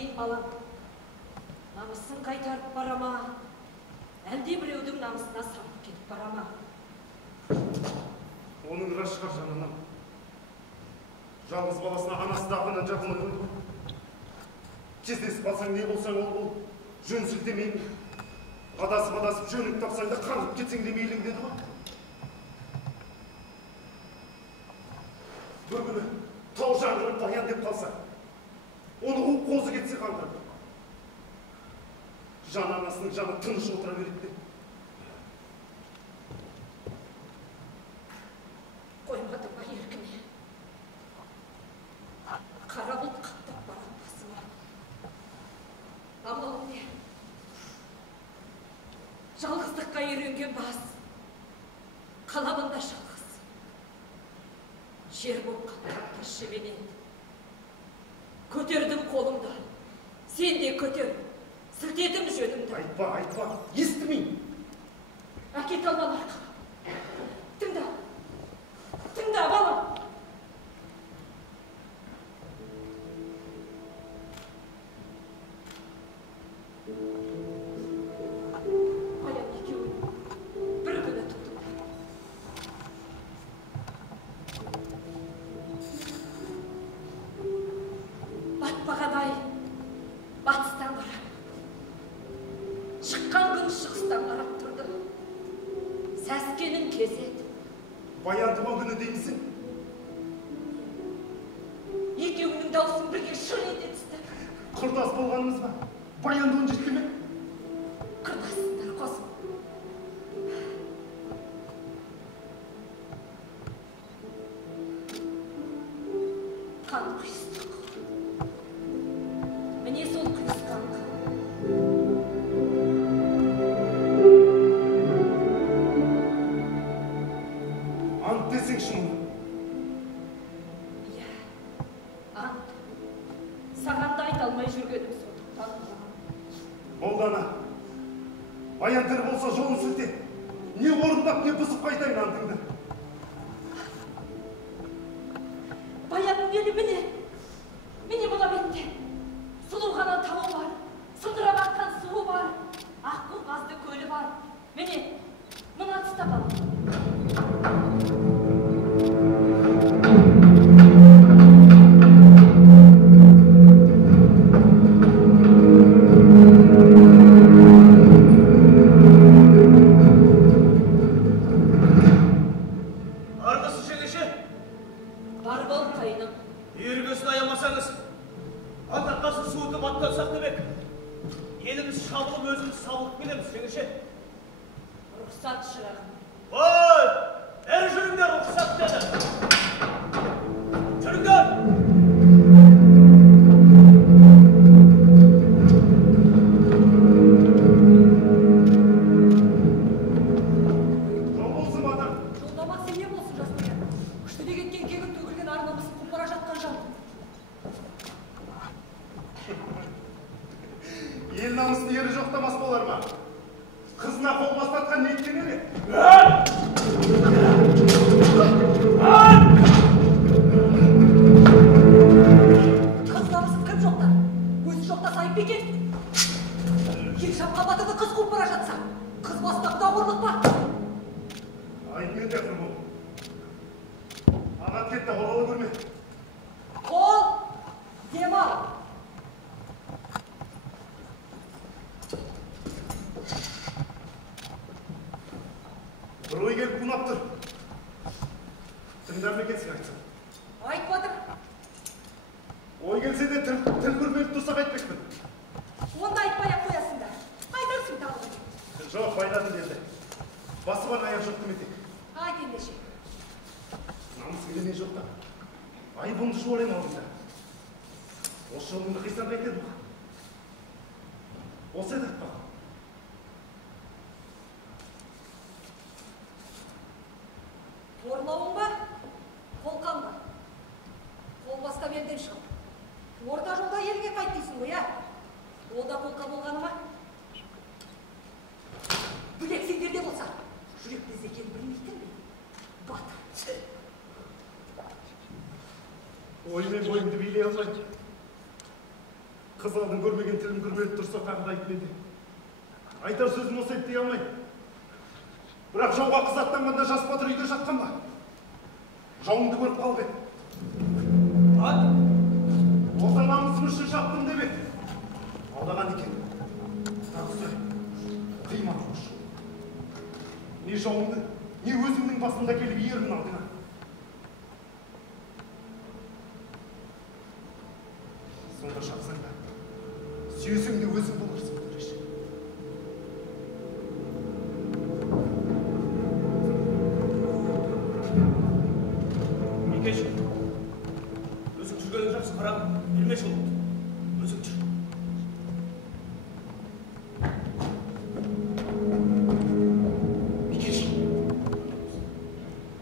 дейін балам. Намысын қайтарып барама, әлде біреудің намысына салып кетіп барама. Оның рас шығар жанынан. Жалғыз баласына анасы да ағынан жақын өлді. Кездесіп алсаң не болсаң ол бол, жөн сілтемейін. Адасып жөніңді тапсаң да қаңғып кетсең де мейлің деді ғой. Бір күні тау жаңғырып баян деп қалса, оны қуып қозы кетсе қаңғырып. Жан анасының жаны тыныш отыра береді деп. Қоймады ма еркіне? Қара бұлт қаптап барған басыма. Амал не? Жалғыздыққа үйренген бас. Қаламында жалғыз. Жер болып қаттап тіршіменен. Көтердім қолымды. Сен де көтер. Сілтедім жөнімді. Айтпа, естімейін. Әкет алман арқаға. Тыңда, балам. Баян екеуін бір күні тұттым. Батпаған ай батыстан қарап, шыққан күн шығыстан қарап тұрды. Сәскенің кезі еді. Баян туған күні деймісің? Екеуінің даусын бірге шыр ете түсті. Құрдас болғанымыз ба? Баянды он жетті ме? Құрдасыңдар қосым. Қан құйыстық. Міне сол құйысқан қан. Ант десеңші мұны. Иә, ант. Саған да айта алмай жүргенім сондықтан. Молдана, баян тірі болса жолын сілте. Не орындап, не бұзып қайтайын антыңды. Баянның елі міне мұна бетте. Сұлу ғана тауы бар, сылдырап атқан суы бар, аққу қазды көлі бар. Міне, мұна тұста балам. Ел намысын ері жоқтамас болар ма? Қызына қол бастатқан неттені ме? Қыз намысын кім жоқтар? Өзі жоқтаса айып бекен. Ел шапқа батырды қыз қуып бара жатса, қыз бастап дауырлық па? Айтмен де құрмыл. Ағат кетті, оралы көрме. Қол, демал. Бір ой келіп қунап тұр. Тыңдар ма екенсің айтсам? Айтпадым. Ой келсе де тіл көрмеліп тұрсақ айтпекпін. Онда айтпай-ақ қоясыңдар. Қайдарсың тағы. Жоқ, пайдады деді. Басы бар аяқ жоқ деметек. Айт ендеше. Намыс келеме жоқта. Айбынды жуарен алдыңда. Осы жолыңды қисан қайтеді бұға. Осы едік ба? Торлауың ба? Қолқан ба? Қол бастап елден шығып. Орта жолда елге қайт дейсің ғой, ә? Ол да қолқа болғаны ма? Білексеңдерде болса, жүрек біз екен білмейтін бе? Батыр. Ой мен бойымды билей алмайды. Қызалдың көрмеген тілін күрмеліп тұрса тағы да айтпеді. Айтар сөзім осы еді дей алмайды. Бірақ жауға қыз аттанғанда жас батыр үйде жатқан ба? Жауыңды көріп қалды. Осы намысым үшін шаптым деп еді. Алдаған екен. Тағы сөй. Қиман қош. Не жауыңды, не өзіңнің басында келіп ерін алдыңа. Сонда шапсаң да, сүйесің де өзің боларсың. Өзің жүргенің жақсы қарағым, білмеш ол. Өзің жүр. Бекеш,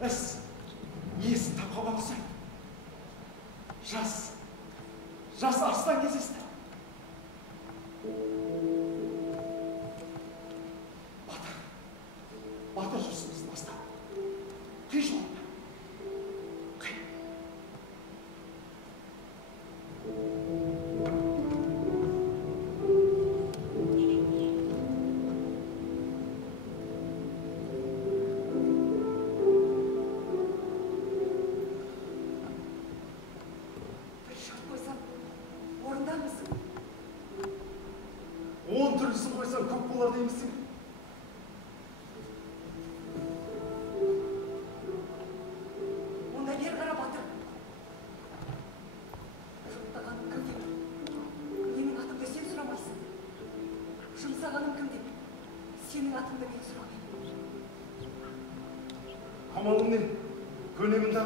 әс, иесін тапқа бақсай. Жас арыстан кезесті. Батыр жүрсіңіз бастап. Қи жолында. Амалың не? Көнемін да?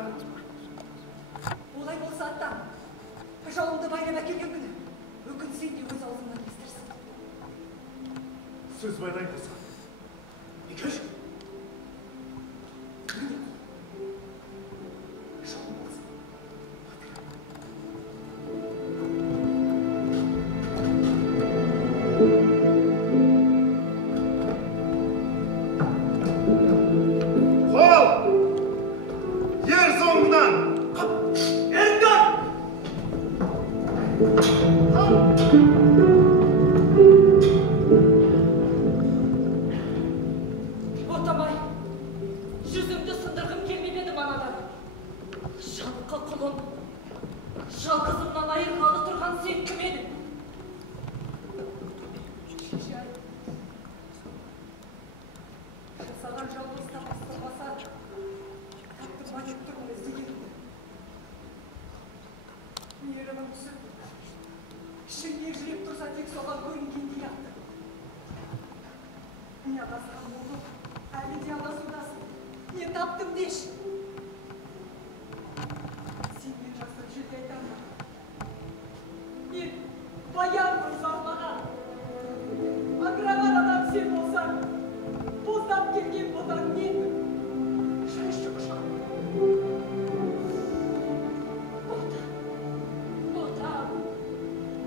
Олай болса аттан. Жауымды байлап әкелген күні. Өкін сен де өз аузыңнан естірсің. Сөз байлай болса. Бекеш? Жауым болсын. Отамай, жүзімді сындырғым келмеп еді манадан. Жалқы құлын, жалғызымнан айырғалы тұрған сен кім едің? Шешай, жасаған жалғызда бастырмаса, тапты бачып тұрмын іздегенімді. Мейірімім түсіп, ішің ержіреп тұрса тек соған көрінгендей ақты. Не адасқан болып, әлі де адасудасың. Не таптым деші. Сен мен жасып жүрді айтамын. Мен баянмын зармаған. Аграған адам сен болсаң, боздап келген бодан менмін. Шайшы құшақ. Ботам,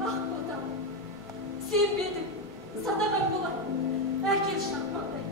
ақ ботам. Сен бедің, садаған болар. Әкел шақпандай.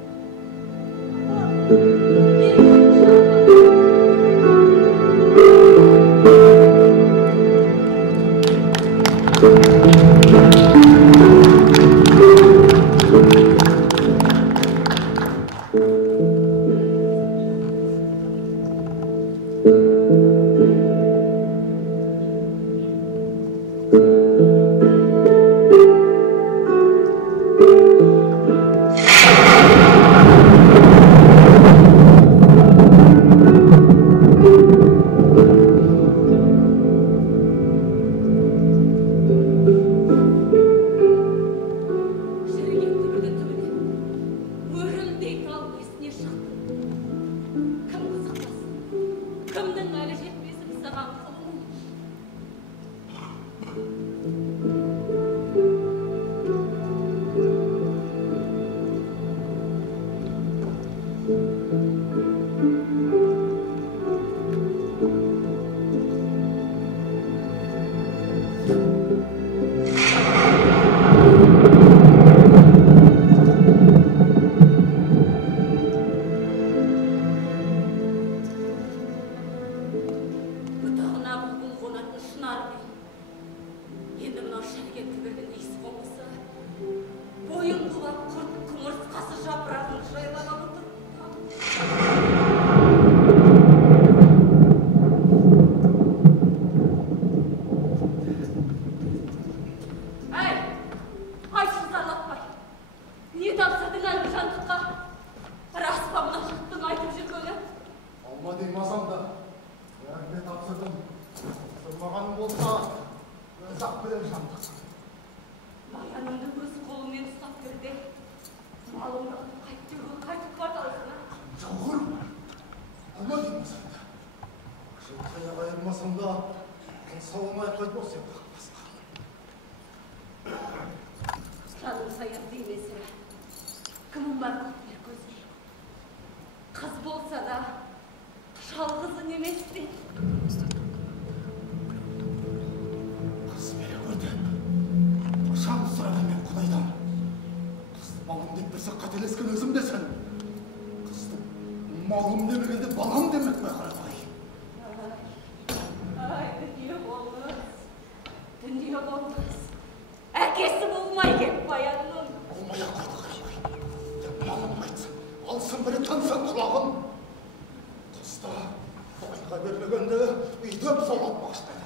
қайдам. Қызды балам деп бірсе қателескен өзім десен. Қызды малым демегенде балам демек пе Қарабай? Ай, дүние болмас. Дүние болмас. Әкесі болмай кеп баянның. Болмай-ақ қойды Қарабай. Малым қайтсын, алсын бірі тансын құлағын. Қызды байға бермегенде үйде солатпақшы деді.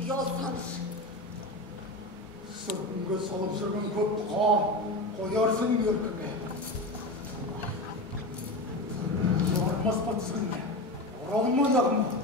Ұялсаңыз. Сыртыңға салып жүрген көп тұқа қоярсың еркіңе. Жармас па тізгінге, оралма аяғыма.